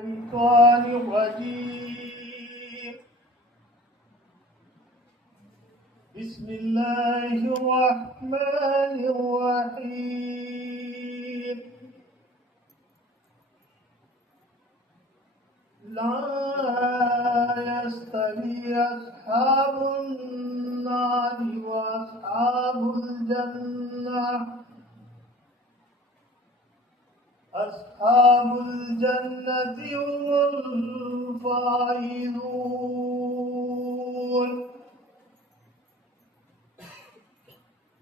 الشيطان الرجيم بسم الله الرحمن الرحيم لا يستوي أصحاب النار وأصحاب الجنة أصحاب الجنة هم الفائزون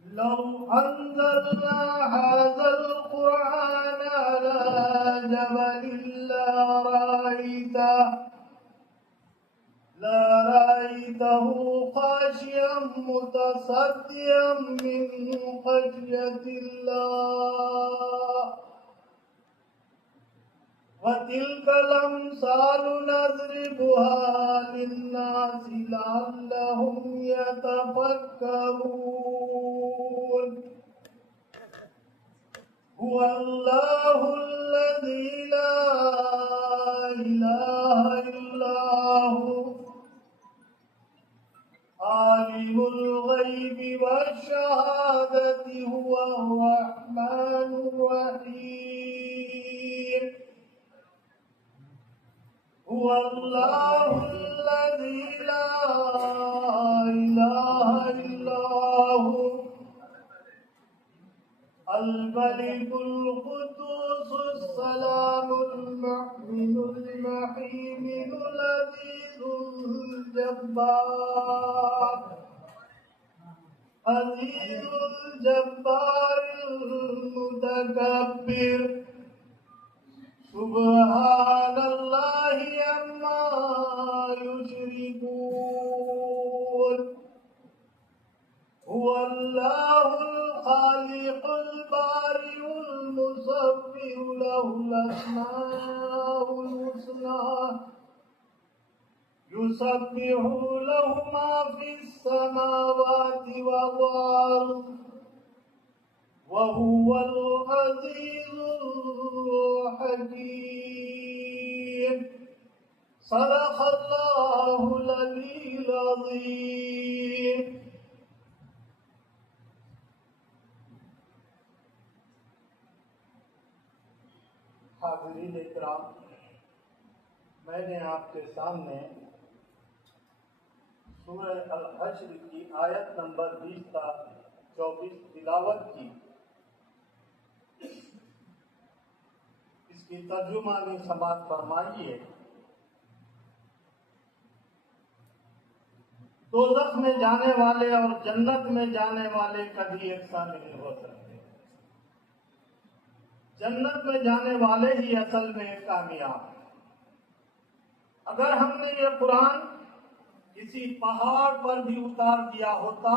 لو أنزلنا هذا القرآن على جبل لرأيته خاشعا متصدعا من خشية الله وتلك الأمثال نضربها للناس لعلهم يتفكرون هو الله الذي لا إله إلا هو عالم الغيب والشهادة هو الرحمن الرحيم هو الله الذي لا إله إلا هو الملك القدوس السلام المؤمن المهيمن العزيز الجبار عزيز الجبار المتكبر سبحان الله عما يشركون هو الله الخالق البارئ المصور له الأسماء الحسنى يسبح له ما في السماوات والأرض وهو العزيز الحكيم صدق الله العلي العظيم हाज़रीन इकराम, मैंने आपके सामने सूरह अल-हश्र की आयत नंबर 20 का 24 तिलावत की। इसकी तर्जुमानी समाअत फरमाइए। दोज़ख में जाने वाले और जन्नत में जाने वाले कभी एक सा नहीं हो सकते। जन्नत में जाने वाले ही असल में कामयाब हैं। अगर हमने ये कुरान किसी पहाड़ पर भी उतार दिया होता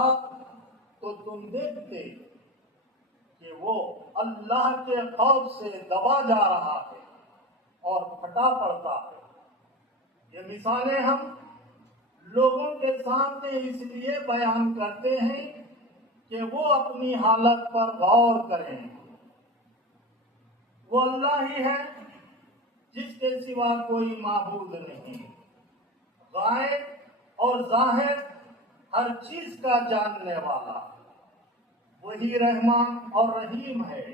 तो तुम देखते कि वो अल्लाह के खौफ से दबा जा रहा है और फटा पड़ता है। ये मिसालें हम लोगों के सामने इसलिए बयान करते हैं कि वो अपनी हालत पर गौर करें। वो अल्लाह ही है जिसके सिवा कोई माबूद नहीं। गायब और जाहिर हर चीज का जानने वाला वही रहमान और रहीम है।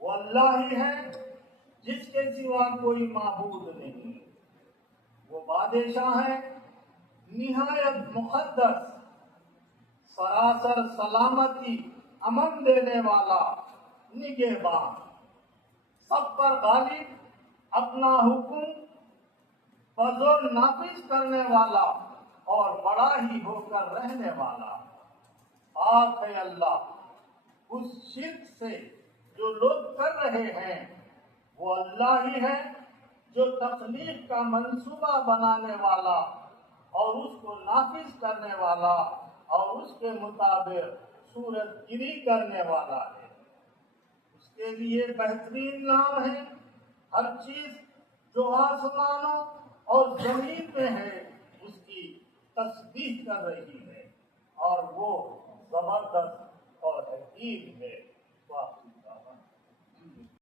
वो अल्लाह ही है जिसके सिवा कोई माबूद नहीं। वो बादशाह है निहायत मुक़द्दस, सरासर सलामती अमन देने वाला, निगहबान, सब पर गालिब, अपना हुक्म बज़ोर नाफिज करने वाला और बड़ा ही होकर रहने वाला। पाक है अल्लाह उस शिर्क से जो लोग कर रहे हैं। वो अल्लाह ही है जो तख्लीक का मंसूबा बनाने वाला और उसको नाफिज करने वाला और उसके मुताबिक सूरत गिरी करने वाला है। के लिए बेहतरीन नाम है। हर चीज जो आसमानों और जमीन में है उसकी तस्बीह कर रही है और वो जबरदस्त और हकीम है। वाह।